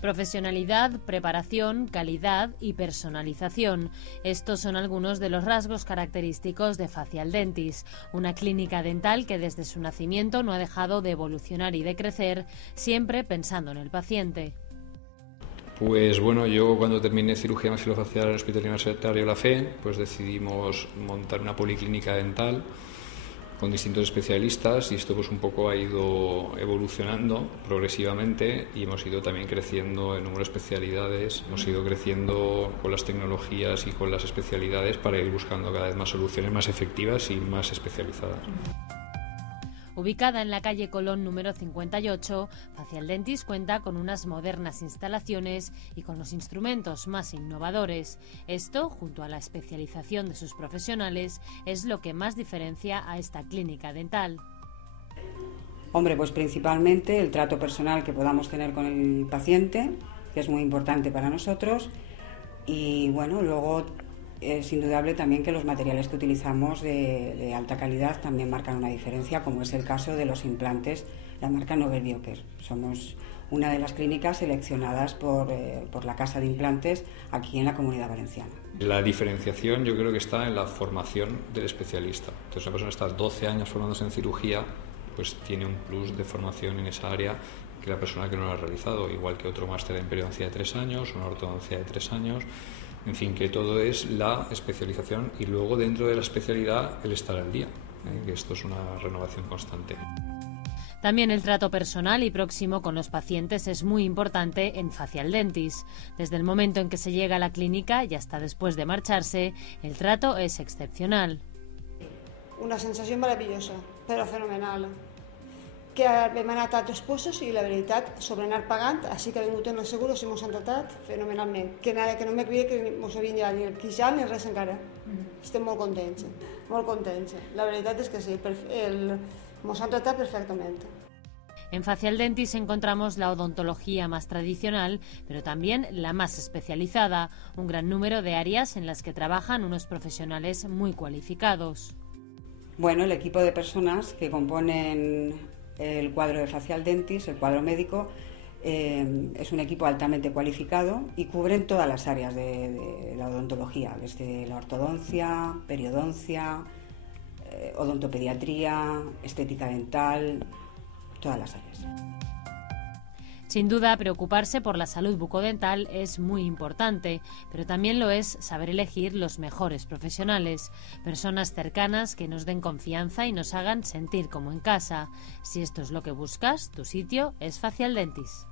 Profesionalidad, preparación, calidad y personalización. Estos son algunos de los rasgos característicos de Facial Dentis, una clínica dental que desde su nacimiento no ha dejado de evolucionar y de crecer, siempre pensando en el paciente. Pues bueno, yo cuando terminé cirugía maxilofacial en el Hospital Universitario La Fe, pues decidimos montar una policlínica dental con distintos especialistas y esto pues un poco ha ido evolucionando progresivamente y hemos ido también creciendo en número de especialidades, hemos ido creciendo con las tecnologías y con las especialidades para ir buscando cada vez más soluciones más efectivas y más especializadas. Ubicada en la calle Colón número 58, Facial Dentis cuenta con unas modernas instalaciones y con los instrumentos más innovadores. Esto, junto a la especialización de sus profesionales, es lo que más diferencia a esta clínica dental. Hombre, pues principalmente el trato personal que podamos tener con el paciente, que es muy importante para nosotros, y bueno, luego es indudable también que los materiales que utilizamos de alta calidad también marcan una diferencia, como es el caso de los implantes, la marca Nobel Biocare. Somos una de las clínicas seleccionadas por la Casa de Implantes aquí en la Comunidad Valenciana. La diferenciación yo creo que está en la formación del especialista. Entonces una persona está 12 años formándose en cirugía, pues tiene un plus de formación en esa área que la persona que no lo ha realizado, igual que otro máster en periodoncia de 3 años, una ortodoncia de 3 años. En fin, que todo es la especialización y luego dentro de la especialidad el estar al día, que esto es una renovación constante. También el trato personal y próximo con los pacientes es muy importante en Facial Dentis. Desde el momento en que se llega a la clínica y hasta después de marcharse, el trato es excepcional. Una sensació meravellosa, però fenomenal. Que vam anar a altres puestos i la veritat, sobre anar pagant, així que ha vingut en el seguro, s'hemos tratat fenomenalment. Que nada, que no me creia que ens havien llevat ni el queixal ni res encara. Estem molt contents, molt contents. La veritat és que sí, ens han tratat perfectament. En Facial Dentis encontramos la odontología más tradicional, pero también la más especializada, un gran número de áreas en las que trabajan unos profesionales muy cualificados. Bueno, el equipo de personas que componen el cuadro de Facial Dentis, el cuadro médico, es un equipo altamente cualificado y cubren todas las áreas de la odontología, desde la ortodoncia, periodoncia, odontopediatría, estética dental, todas las áreas. Sin duda, preocuparse por la salud bucodental es muy importante, pero también lo es saber elegir los mejores profesionales, personas cercanas que nos den confianza y nos hagan sentir como en casa. Si esto es lo que buscas, tu sitio es Facial Dentis.